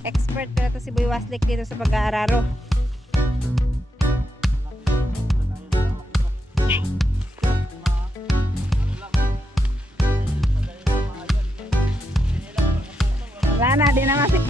Expert pala to si Boy Waslik dito sa pag-aararo. Wala na, di naman si...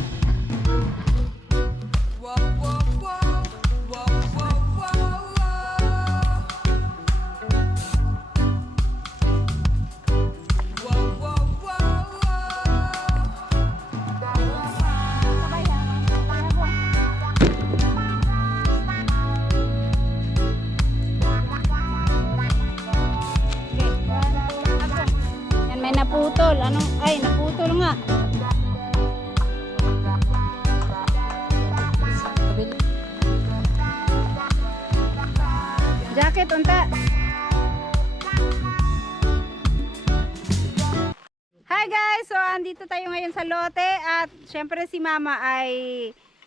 Yan, may naputol. Ano? Ay, naputol nga. Jacket unta. Hi guys! So andito tayo ngayon sa lote at syempre si Mama ay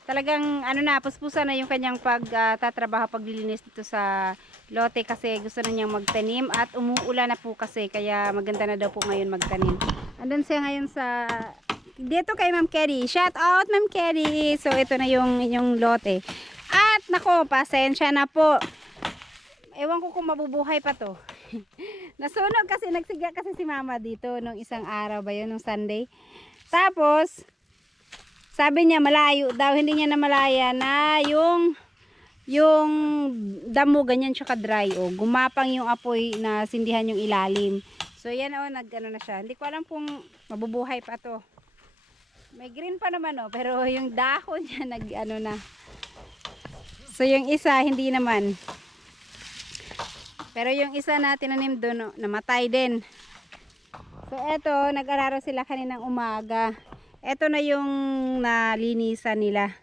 talagang ano na, puspusan na yung kanyang pagtatrabaho, paglilinis dito sa lote kasi gusto na niyang magtanim at umuulan na po kasi kaya maganda na daw po ngayon magtanim. Andun siya ngayon sa dito kay Ma'am Kerry. Shout out Ma'am Kerry! So ito na yung inyong lote. At nako, pasensya na po. Ewan ko kung mabubuhay pa to. Nasunog kasi, nagsiga kasi si Mama dito nung isang araw ba yun, nung Sunday. Tapos, sabi niya malayo daw, hindi niya namalaya na yung damo ganyan siya ka-dry. O, gumapang yung apoy na sindihan yung ilalim. So yan o, nag-ano na siya. Hindi ko alam kung mabubuhay pa to. May green pa naman o, pero yung dahon niya nag-ano na. So yung isa, hindi naman. Pero yung isa na tinanim doon, namatay din. So eto, nag-araro sila kaninang umaga. Eto na yung nalinisan nila.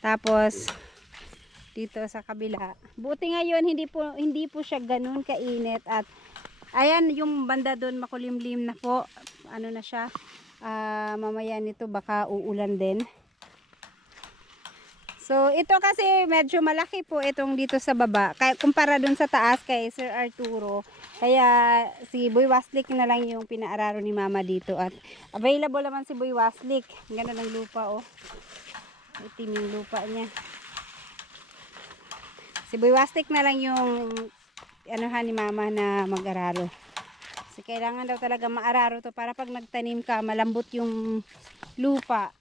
Tapos dito sa kabila. Buti ngayon hindi po siya ganoon kainit at ayan yung banda doon makulimlim na po. Ano na siya? Mamaya nito baka uulan din. So ito kasi medyo malaki po itong dito sa baba kaya kumpara dun sa taas kay Sir Arturo. Kaya si Boy Waslik na lang yung pinaararo ni Mama dito at available naman si Boy Waslik. Ganda ng lupa oh. Itim yung lupa niya. Si Boy Waslik na lang yung anuhan ni Mama na mag-araro. Kasi kailangan daw talaga maararo to para pag nagtanim ka malambot yung lupa.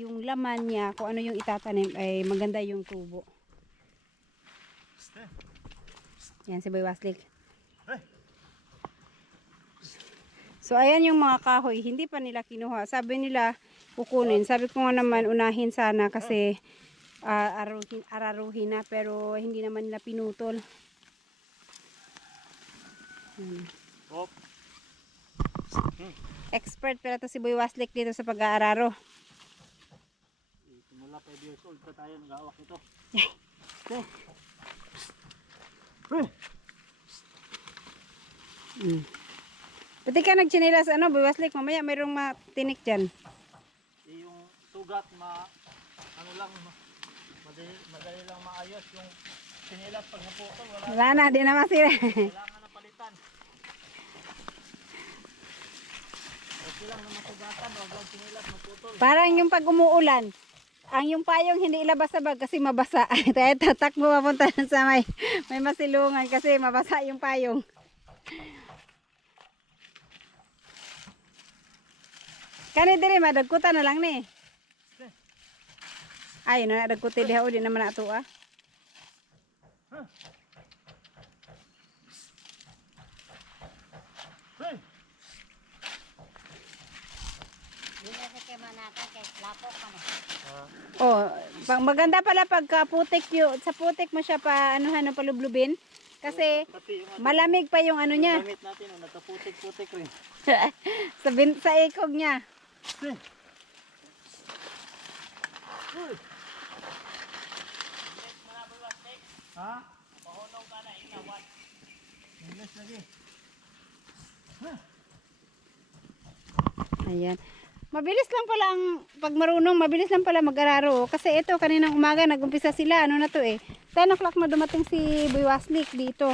Yung laman niya, kung ano yung itatanim ay maganda yung tubo. Yan si Boy Waslik. So ayan yung mga kahoy, hindi pa nila kinuha. Sabi nila kukunin. Sabi ko nga naman unahin sana kasi araruhin na pero hindi naman nila pinutol. Expert pala to si Boy Waslik dito sa pag-aararo. Mula 5 years old pa tayo nag-aawak ito. Pati ka nagchinilas ano, Boy Waslik, mamaya mayroong matinik dyan. Yung sugat ano lang, madali lang maayos yung sinilas pag naputol. Wala na, di na masira. Kailangan na palitan. Okay lang na masugatan, wag lang sinilas maputol. Parang yung pag umuulan, ang yung payong hindi ilabas sa bag kasi mabasa. Tayo tatakbo mapunta sa may masilungan kasi mabasa yung payong. Kani dire madagkutan na lang ni. Ay na dagkuti diha udi naman ato ah. Oh, maganda pala pagka putik yung sa putik mo siya pa anuhan palublubin kasi malamig pa yung ano niya. Gamit natin, nagkaputik-putik rin. sa ikog niya. Ha? Pahunong ka na, inawat. English lagi. Ayan. Mabilis lang pala ang pag marunong, mabilis lang pala mag-araro. Kasi ito kaninang umaga nag-umpisa sila, ano na to eh. 10 o'clock na dumating si Boy Waslik dito.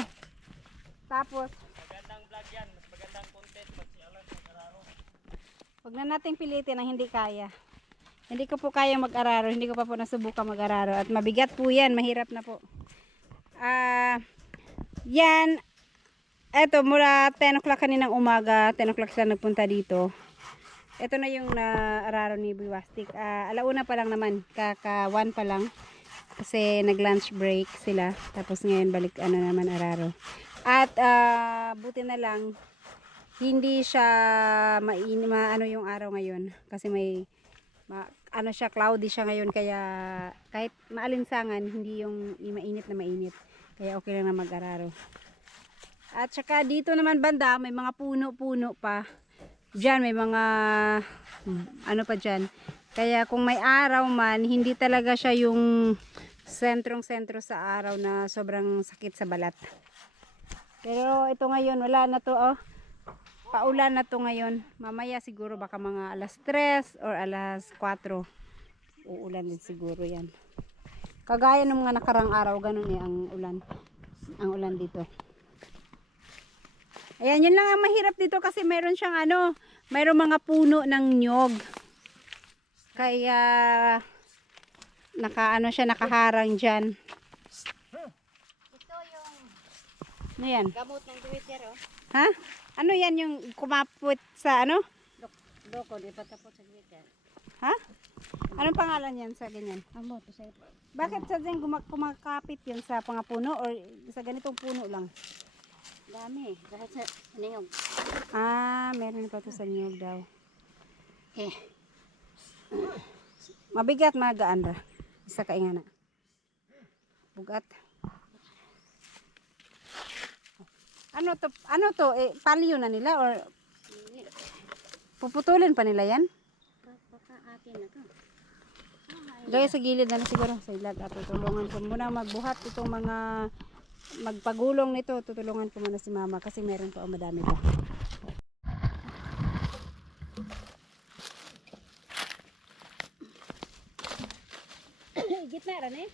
Tapos Magandang vlog yan, mas magandang content pag si Alan mag-araro. wag na nating pilitin ang hindi kaya. Hindi ko po kaya mag-araro. Hindi ko pa po nasubukan mag-araro. At mabigat po yan. Mahirap na po. Yan. Eto, mula 10 o'clock kaninang umaga. 10 o'clock sila nagpunta dito. Ito na yung naararo ni Biwastik. Alauna pa lang naman. Kaka 1 pa lang. Kasi nag-lunch break sila. Tapos ngayon balik naman araro. At buti na lang hindi siya maano yung araw ngayon. Kasi may siya, cloudy siya ngayon. Kaya kahit maalinsangan, hindi yung mainit na mainit. Kaya okay lang na mag-araro. At saka dito naman banda, may mga puno-puno pa. Diyan may mga pa dyan. Kaya kung may araw man, hindi talaga siya yung sentrong-sentro sa araw na sobrang sakit sa balat. Pero ito ngayon, wala na to, oh. Paulan na to ngayon. Mamaya siguro baka mga alas 3 or alas 4. Uulan din siguro yan. Kagaya ng mga nakarang araw, ganun ang ulan. Ang ulan dito. Ayan, yun lang ang mahirap dito kasi meron siyang mayroong mga puno ng nyog. Kaya nakaharang dyan. Ito yung Ano yan? gamot ng Twitter, oh. Ha? Ano yan yung kumapit sa Doko, di patapos sa Twitter. Ha? Anong pangalan yan sa ganyan? Amo, to sa Bakit sa dyan kumakapit yun sa pangapuno or sa ganitong puno lang? dami. Dahil sa niyog. Meron pa to sa niyog daw. Eh, Mabigat, magaan ra. Isa ka ingana. Bugat. Ano to? Palyo na nila or puputulin pa nila yan? baka atin na to. Gaya sa gilid na lang siguro sa ilag at tutulungan ko muna magbuhat itong mga magpagulong nito. Tutulungan ko muna si mama kasi meron pa madami pa. Gitna ran eh.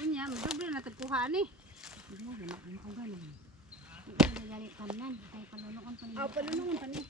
Unya, madoble na tagkuhaan eh. Gali tanan, kay palunuon pa niya. Palunungan pa ni.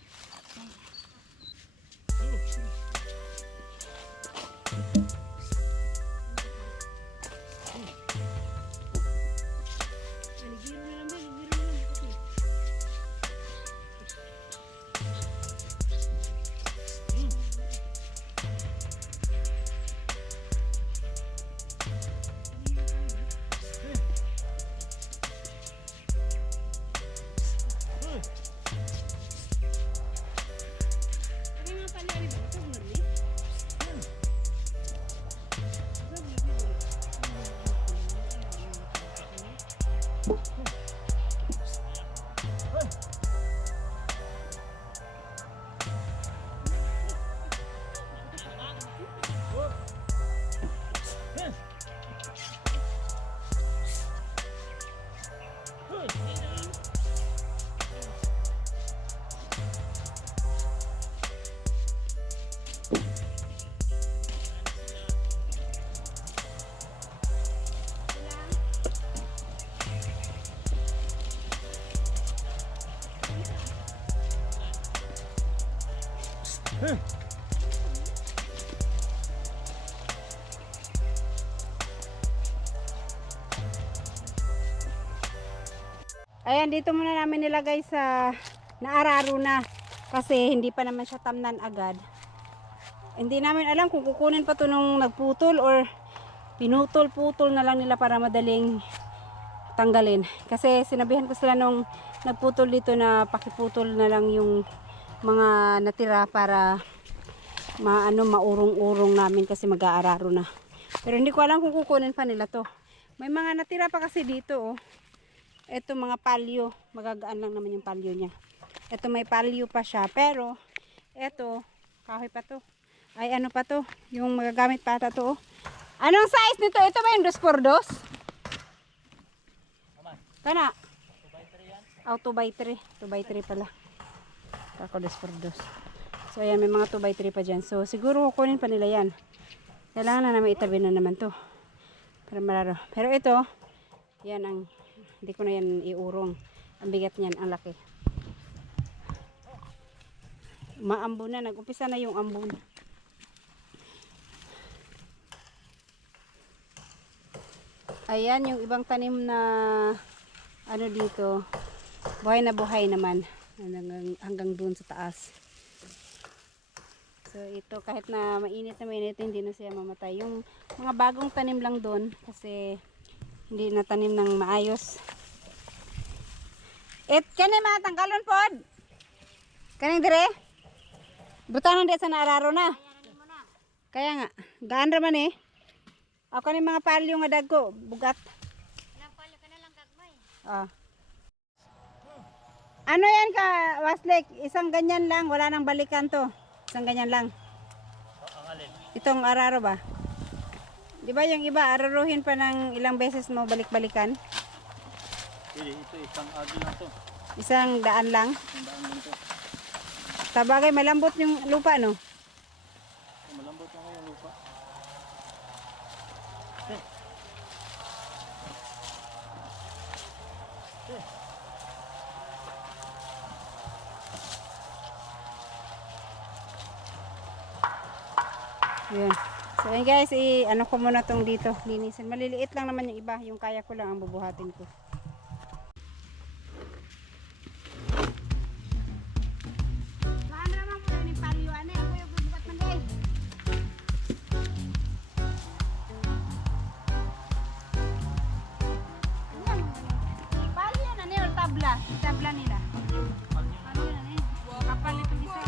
Ayan, dito muna namin nilagay sa naararo na kasi hindi pa naman siya tamnan agad. Hindi namin alam kung kukunin pa to nung nagputol or pinutol-putol na lang nila para madaling tanggalin. Kasi sinabihan ko sila nung nagputol dito na pakiputol na lang yung mga natira para maurong-urong namin kasi mag-aararo na. Pero hindi ko alam kung kukunin pa nila to. May mga natira pa kasi dito, oh. Ito mga palyo, magagaan lang naman yung palyo niya. Ito may palyo pa siya, pero ito, kahoy pa to. Ay ano pa to, yung magagamit pa ata to. Oh. Anong size nito? Ito ba yung 2x2? Kana? 2x3 yan? 2x3. 2x3 pala. Ako 2x2. So ayan, may mga 2x3 pa dyan. So siguro kukunin pa nila yan. Kailangan na naman itabi na naman to. Para mararo. Pero ito, yan ang hindi ko na yan iurong. Ang bigat niyan, ang laki. Maambon na, nag-umpisa na yung ambon. Ayan yung ibang tanim na ano dito. Buhay na buhay naman. Hanggang dun sa taas. So ito kahit na mainit hindi na siya mamatay. Yung mga bagong tanim lang doon kasi hindi na tanim ng maayos. Kani matanggalon pod. Kaning dire? Butanon di sa naararo na. Kaya nga, gaan ra man eh. Ako kaning mga palyo nga dagko, bugat. Ilang palo ka na lang gagmay. Ah. Ano yan ka, Waslek? Isang ganyan lang, wala nang balikan to. Isang ganyan lang. Ang alin? Itong araro ba? Di ba yung iba, araruhin pa ng ilang beses mo balik-balikan? Hindi, ito isang agi na to. Isang daan lang. Isang daan lang to. Tabagay, malambot yung lupa, no? Malambot na yung lupa. Yun. So yun guys, ano ko muna tong dito, linisin. Maliliit lang naman yung iba, yung kaya ko lang ang bubuhatin ko. Saan naman po yung palyuan eh? Ako yung bubuhat man guys. Palyo na niyo, tabla. Tabla nila. Palyo na niyo. Kapal ito isa.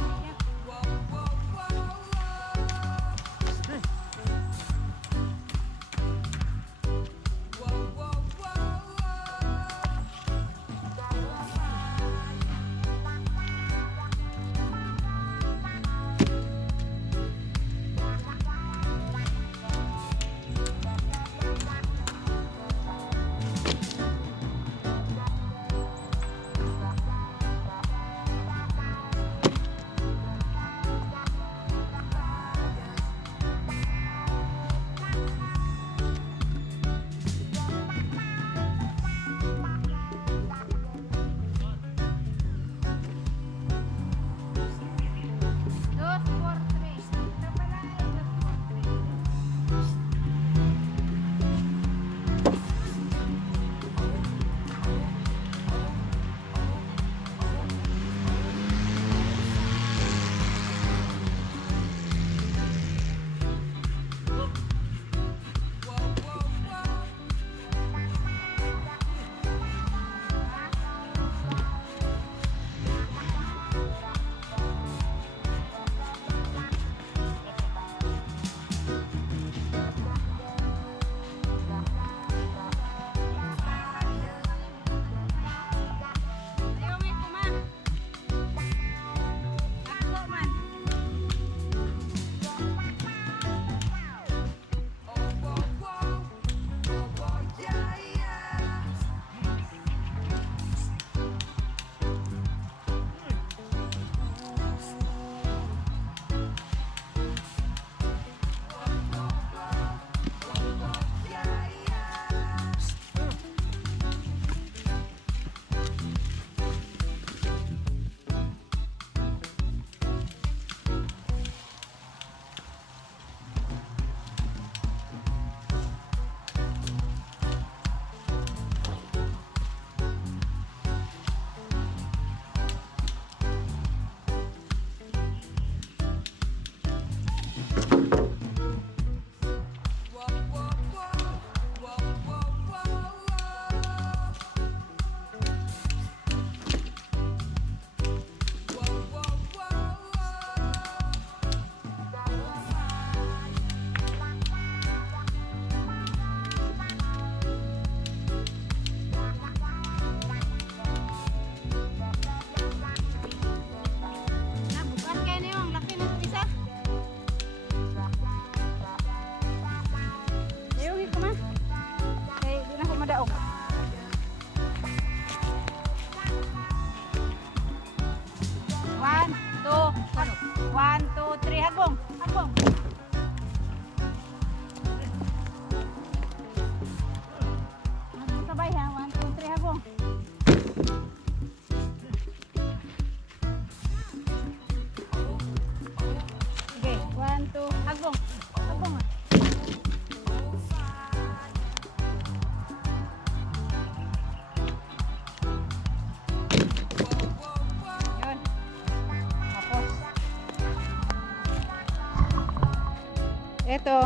Eto.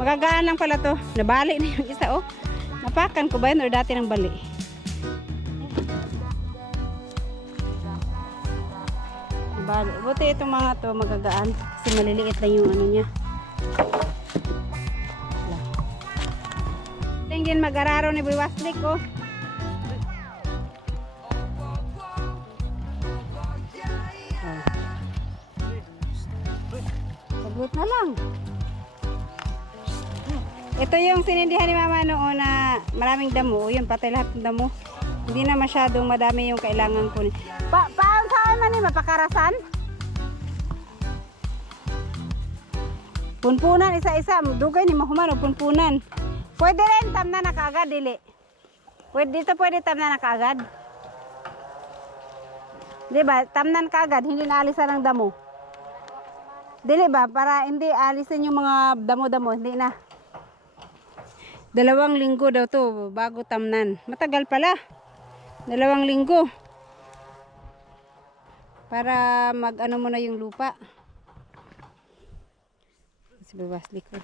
Magagaan lang pala to. Nabali na yung isa, oh. Napakan ko ba yun or dati ng bali? Nabali. Buti itong mga to magagaan. Kasi maliliit lang yung ano niya. Tingin mag-araro ni Boy Waslik, oh. Sagot na lang. Ito yung sinindihan ni Mama noon na maraming damo. Yun, patay lahat ng damo. Hindi na masyadong madami yung kailangan kunin. Paano saan man eh? Mapakarasan? Punpunan, isa-isa. Dugay ni mahuman o punpunan. Pwede rin tamna na kaagad, dili. Dito pwede tamna na kaagad. Diba? Tamnan kaagad, hindi naalisan ng damo. Dili ba? Para hindi alisin yung mga damo-damo. Hindi na. 2 linggo daw to bago tamnan. Matagal pala. 2 linggo. Para mag-ano mo na yung lupa. Si Babaslik ko.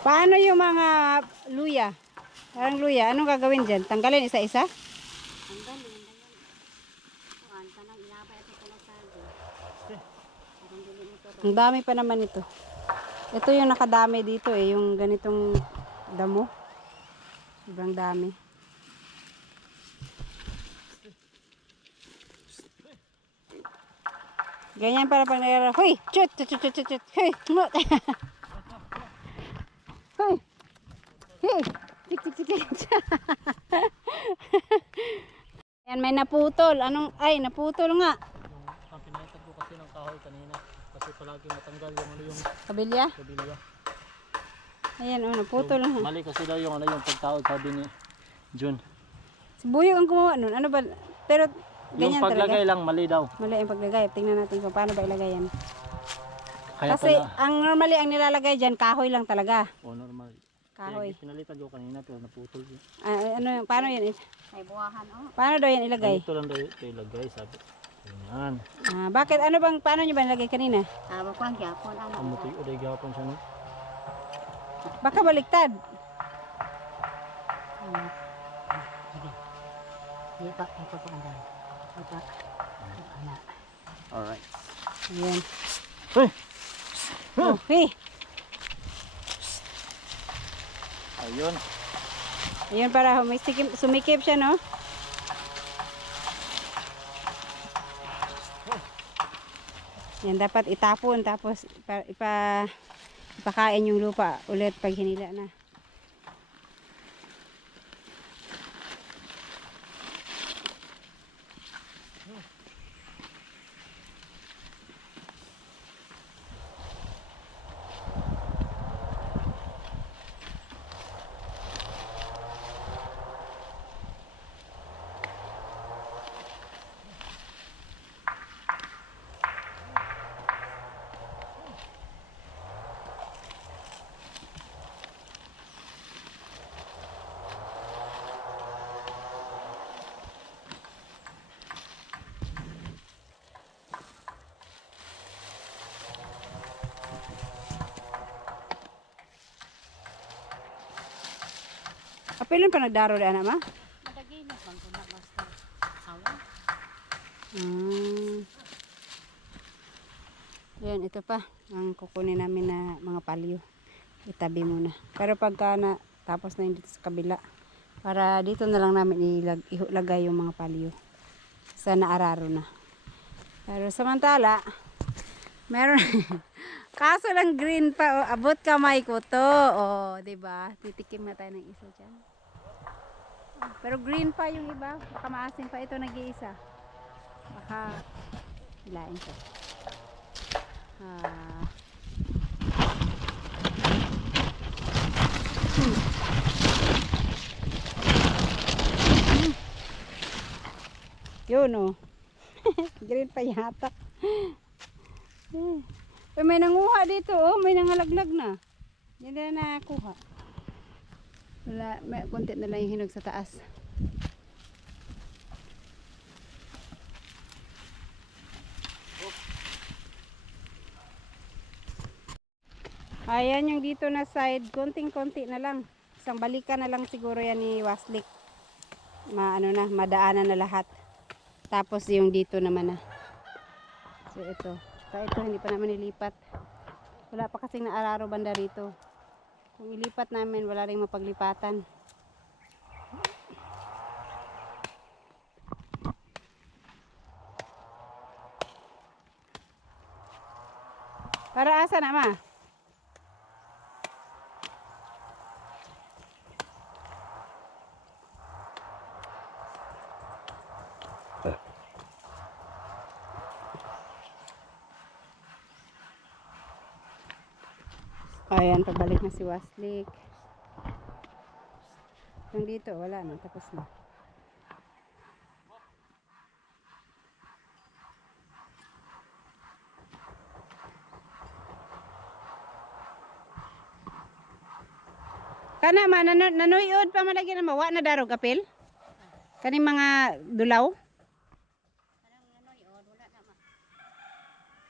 Paano yung mga luya? Parang luya, anong gagawin dyan? Tanggalin isa-isa? Tanggalin. Kuan kanang ilabay at pinasagi. Parang dili nito. Ang dami pa naman ito. Ito yung nakadami dito eh, yung ganitong damo. Sobrang dami. Ganyan para pag nagara. Hoy! Chut! Chut! Chut! Chut! Chut! Hoy! Mut! Hoy! Hey! Tik! Tik! Tik! Tik! Yan, may naputol. Anong? Ay, naputol nga. Ang pinalitan ko kasi ng kahoy kanina. Kasi palagi matanggal yung ano yung Kabilya? kabilya. Ayan, oh, naputol na. Mali kasi daw yung ano yung pagtaod sabi ni Jun. Si Buyog ang gumawa nun. Ano ba? Pero Yung ganyan paglagay talaga. lang mali daw. Mali ang paglagay. Tingnan natin kung paano ba ilagay yan. Kaya Kasi pala. ang normally ang nilalagay dyan, kahoy lang talaga. O normal. Kahoy. Kaya pinalitan ko kanina pero naputol yun. Ano, paano yan? May buwahan oh. Paano daw yan ilagay? Ito lang daw ito ilagay sabi. Ayan. Bakit? Ano bang, paano nyo ba nilagay kanina? Tawag ko lang gyapon ano. Amuti o day gapon siya no. Baka baliktad. Dito ito ko andan. Ito. Ana. Alright. Ayan. Hey! Oh, hey. Ayun. Ayan para sumikip siya, no? Yan, dapat itapon tapos ipakain yung lupa ulit pag hinila na. Apilon pa nagdaro na ma? Madagi na bang kuna basta. Sawa. Yan, ito pa ang kukunin namin na mga palyo. Itabi muna. Pero pagka na tapos na yung dito sa kabila, Para dito na lang namin ilagay yung mga palyo. Sa naararo na. Pero samantala, meron kaso lang green pa, oh, abot kamay ko to. Oh, 'di ba? Titikim na tayo ng isa diyan. Pero green pa yung iba, baka maasim pa ito nag-iisa. Baka hilain ko. Ah. Yun oh. Green pa yata. May nanguha dito oh, may nangalaglag na. Yan na nakuha. Wala, may konti na lang yung hinog sa taas. Ayan yung dito na side, konting-konti na lang. Isang balikan na lang siguro yan ni Waslik. Madaanan na lahat. Tapos yung dito naman na. So ito. So ito hindi pa naman nilipat. Wala pa kasing naararo banda rito. Kung ilipat namin wala ring mapaglipatan. Para asa na ma? Ayan, pabalik na si Waslik. Yung dito, wala na. Tapos na. Kana man, nanuyod pa malagi na mawa na darog apil? Kani mga dulaw?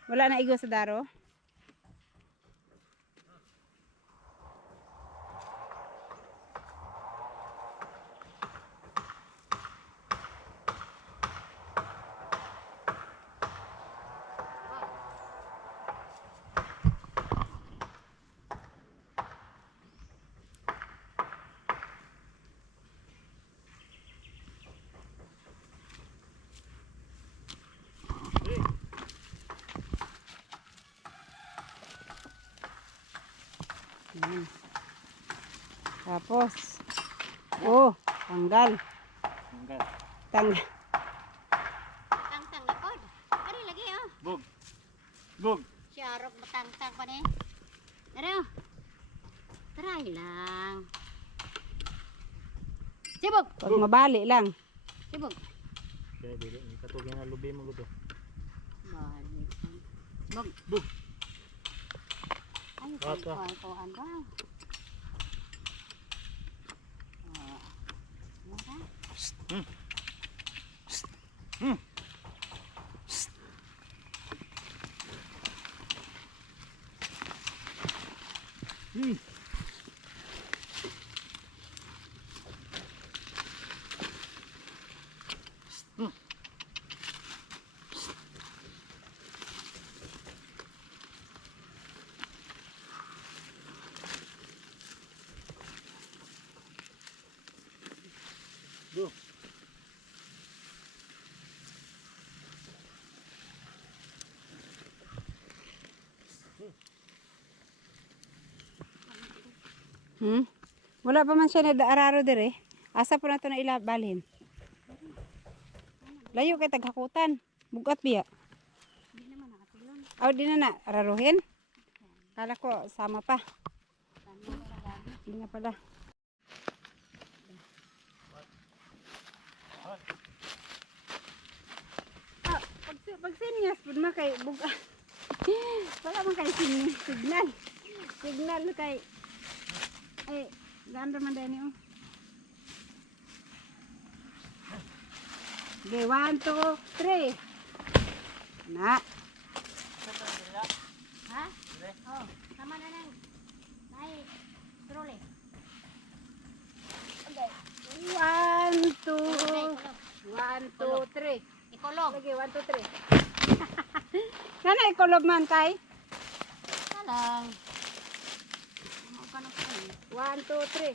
Wala na igo sa daro? Ayan. Tapos, oh, tanggal. Tanggal. Tanggal. Tang-tang likod. Ari lagi oh. Bug. Bug. Siarok matang-tang pa ni. Ari oh. Try lang. Sibog. Pag mabali lang. Sibog. Kaya dili ni katugin na lubi mo gudo. Balik. Bog. Bug. Ay, Bata. kuan ba? Oh. Mara. Go. Wala pa man siya na araro dire. Asa po na ito na ilabalhin. Layo kay taghakutan. Bugat biya. Di naman nakapilon. Aw, di na na araruhin. Kala ko sama pa. Hindi na pala. Pag sinyas pud ma kay bugat. Wala man kay signal. Signal kay ay ganda man dani oh. Okay, 1, 2, 3. Na. Ha? Oh, sama na nang. Nay, trole. 1, 2, Kulog. 1, 2, 3. Ikolog. Lagi 1, 2, 3. Nana ikulob man kay? Salang. Ano ka na po? 1, 2, 3.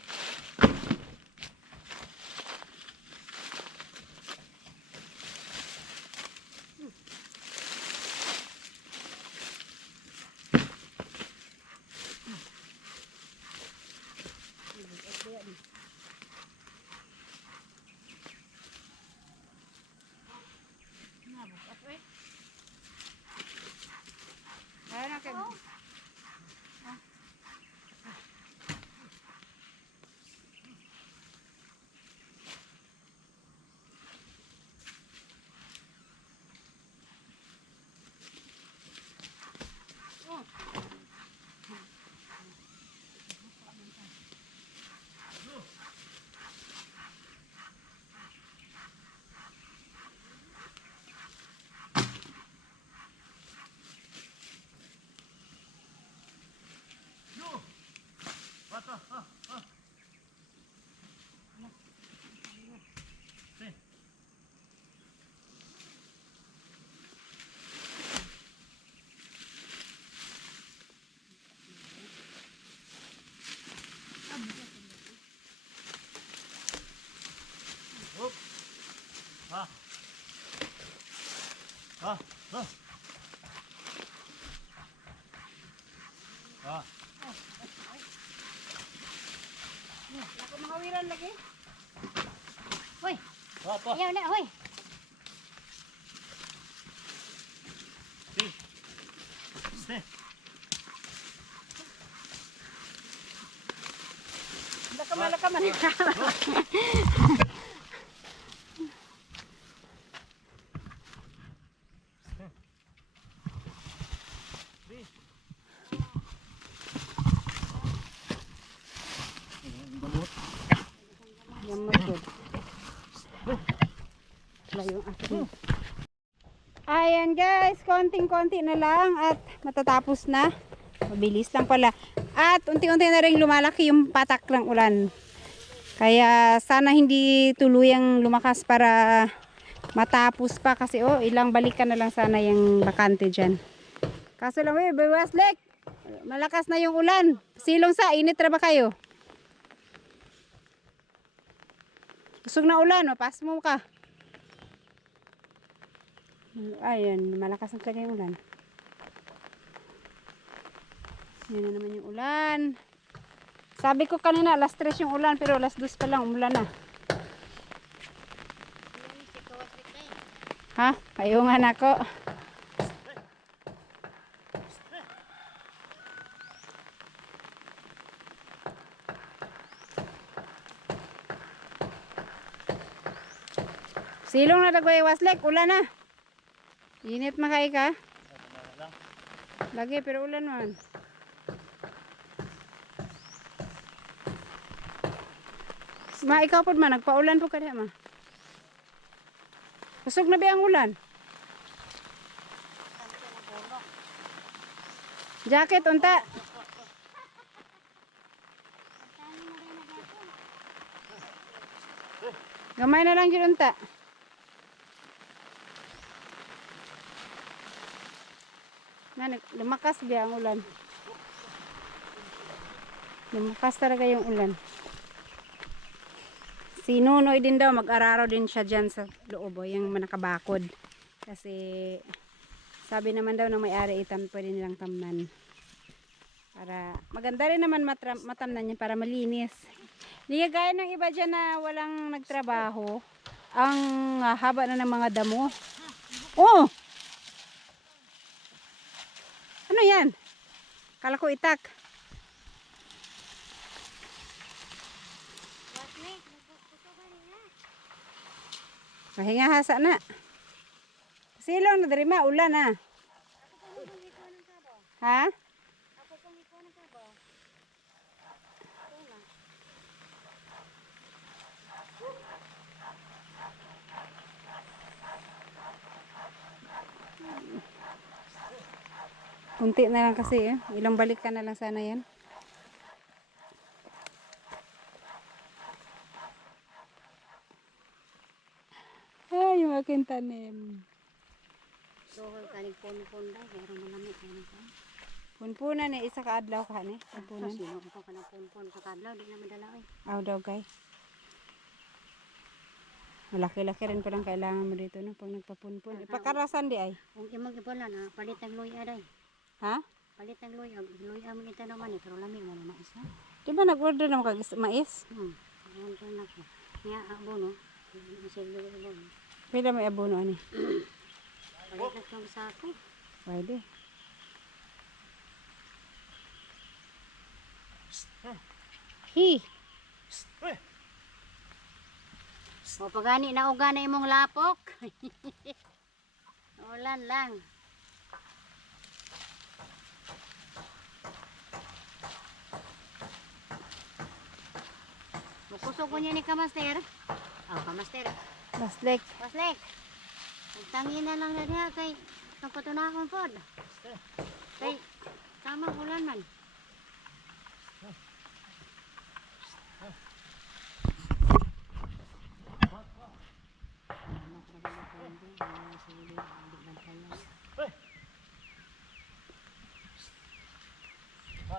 Kumahawiran lagi. Hoy, Apa? ayaw na, hoy. Ste. Laka man. Yan magod. Layo akin. Ayan guys, konting-konti na lang at matatapos na. Mabilis lang pala. At unti-unti na rin lumalaki yung patak ng ulan. Kaya sana hindi tuluyang lumakas para matapos pa kasi ilang balikan na lang sana yung bakante dyan. Kaso lang Waslek, malakas na yung ulan. Silong sa, init na ba kayo? Usog na ulan, mapas mo ka. Ayun, malakas na talaga yung ulan. Yan na naman yung ulan. Sabi ko kanina alas 3 yung ulan pero alas 2 pa lang umulan na. Ha? Ayaw nga na ko. Silong na dagway Waslek, ulan na. Init makay ka. Lagi pero ulan man. Ma, ikaw po man, nagpaulan po ka diya ma. Usog na ba ang ulan? Jacket, unta. Gamay na lang yun unta. Lumakas ba ang ulan? Lumakas talaga yung ulan. Si Nunoy din daw, mag-araro din siya dyan sa loob, yung manakabakod. Kasi sabi naman daw ng may-ari pwede nilang tamnan. Para maganda rin naman matamnan yan para malinis. Hindi gaya ng iba dyan na walang nagtrabaho. Ang haba na ng mga damo. Oh! Ano yan? Kala ko itak. Mahinga hasa na. Silong na dari ma, ulan na. Ha? Kunti na lang kasi ilang balik ka na lang sana yan. Ay, yung aking tanim. Dohol kanig pon-pon daw, pero malamig na ka. Punpunan eh, isa ka adlaw ka ni. Punpunan. Sino ko ka ng pon-pon sa kadlaw, di na madala eh. Aw daw guys. Malaki-laki rin palang kailangan mo dito no pag nagpapunpun. Ipakarasan di ay. Kung imong ibulan na palit ang luya day. Ha? Palit ang luya mo ito naman eh, pero lamig mo na mais na. Di ba nag-order naman kag mais? Order na ko. Nga abono, silbi abono. Pila may abono ani? Palit na kong sako. Pwede. Hi. O pagani na uga na imong lapok. Ulan lang. Makusog ko niya ni Kamaster. Kamaster. Baslek. Baslek. Tangin na lang na diha kay pagpatunahon pod. Kay tamang ulan man.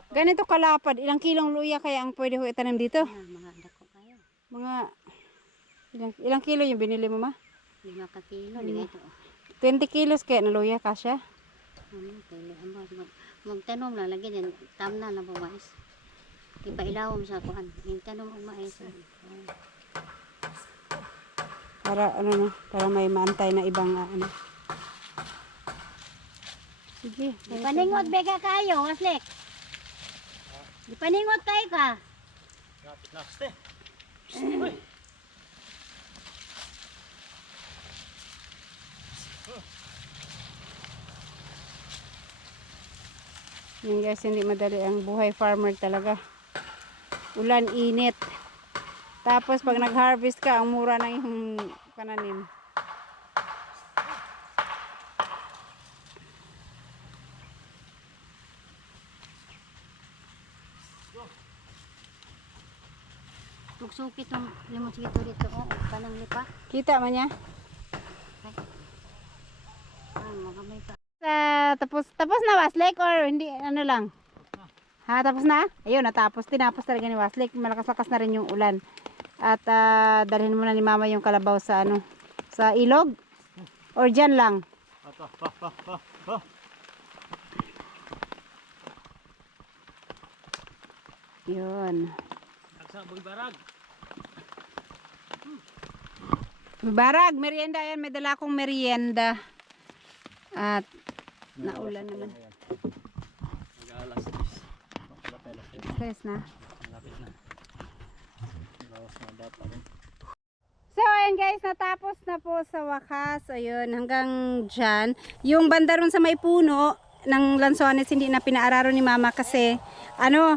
Ganito kalapad, ilang kilong luya kaya ang pwede ho itanim dito? Mga dako kayo. Mga ilang kilo yung binili mo ma? 5 ka kilo di ito. 20 kilos kaya na luya kasya? Kaya magtanom lang lagi din tamna na po mais. Ipailawom sa kuan. Yung tanong og mais. Para ano no, para may maantay na ibang ano. Sige. Ipaningot bega kayo, Waslik. Ipaningot kayo ka. Lapit na, ste. Uy. Yun guys, hindi madali ang buhay farmer talaga. Ulan, init. Tapos pag nag-harvest ka, ang mura ng iyong pananim. Suksukit ng limon sigito dito. Oh, kanang lipa. Kita man niya? Magamay pa. Tapos na Waslik or hindi ano lang? Ha, tapos na? Ayun, natapos. Tinapos talaga ni Waslik. Malakas-lakas na rin yung ulan. At dalhin muna ni Mama yung kalabaw sa ano, sa ilog or diyan lang. Yun. Agsa barag. Barag, merienda yan. May dala akong merienda. At naulan naman. Mag-alas 10. Stress na. Malapit na. Bawas na data rin. So ayun guys, natapos na po sa wakas. Ayun, hanggang dyan. Yung banda ron sa may puno ng lansones hindi na pinaararo ni Mama kasi ano,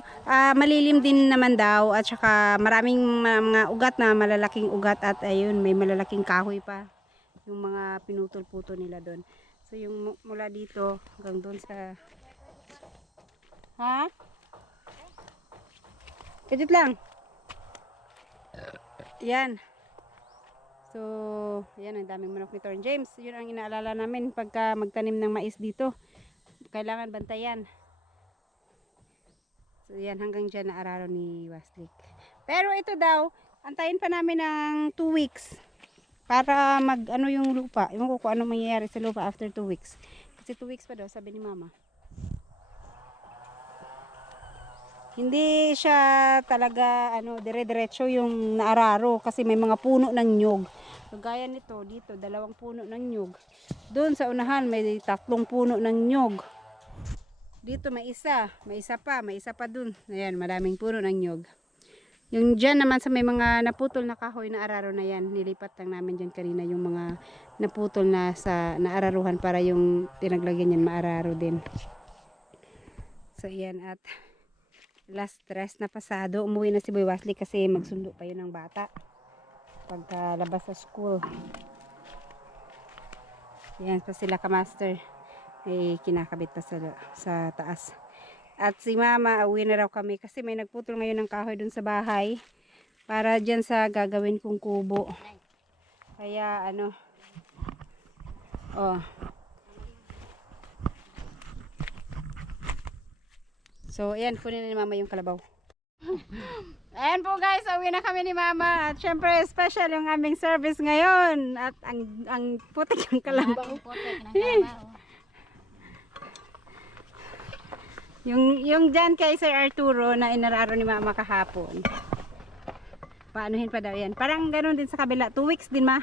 malilim din naman daw at saka maraming mga ugat na malalaking ugat at ayun, may malalaking kahoy pa. Yung mga pinutol-putol nila doon. So yung mula dito hanggang doon sa ha? Kajut lang. Yan. So, yan ang daming manok ni Torn James. Yun ang inaalala namin pagka magtanim ng mais dito. Kailangan bantayan. So, yan hanggang dyan na araro ni Waslik. Pero ito daw, antayin pa namin ng 2 weeks para mag ano yung lupa. Ewan ko kung ano mangyayari sa lupa after 2 weeks. Kasi 2 weeks pa daw, sabi ni Mama. Hindi siya talaga ano dire-diretso yung naararo kasi may mga puno ng nyug. Kagaya nito dito, 2 puno ng nyug. Doon sa unahan may 3 puno ng nyug. Dito may isa pa doon. Ayan, maraming puno ng nyug. Yung diyan naman sa may mga naputol na kahoy na araro na yan, nilipat lang namin diyan kanina yung mga naputol na sa naararuhan para yung tinaglagyan yan maararo din. So ayan at last stress na pasado, umuwi na si Boy Waslik kasi magsundo pa yun ng bata pagkalabas sa school. Yan pa sila ka-master may kinakabit pa sa taas. At si Mama, uwi na raw kami kasi may nagputol ngayon ng kahoy dun sa bahay para dyan sa gagawin kong kubo. Kaya ano so, ayan, kunin na ni Mama yung kalabaw. Ayan po guys, uwi na kami ni Mama. At syempre, special yung aming service ngayon. At ang putik ng kalabaw. Yung dyan kay Sir Arturo na inararo ni Mama kahapon. Paanuhin pa daw yan. Parang ganun din sa kabila. 2 weeks din, Ma.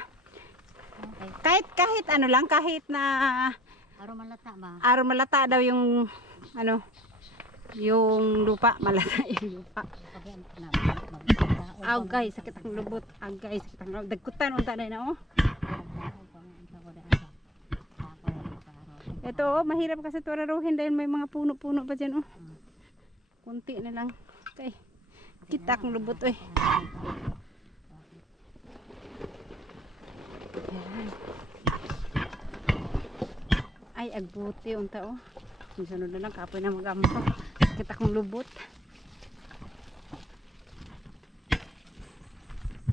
Okay. Kahit ano lang, kahit na Araw malata ba? araw malata daw yung ano, yung lupa, malata yung lupa. Agay, sakit ang lubot. Agay, sakit ang lubot. Dagkutan, unta na yun, oh. Ito, oh, mahirap kasi ito araruhin dahil may mga puno-puno pa dyan, oh. Kunti na lang. Okay. Kita ang lubot, oh. Ay, agbuti, unta, oh. Sunod na lang, kapoy na mag-ampo. Kita akong lubot.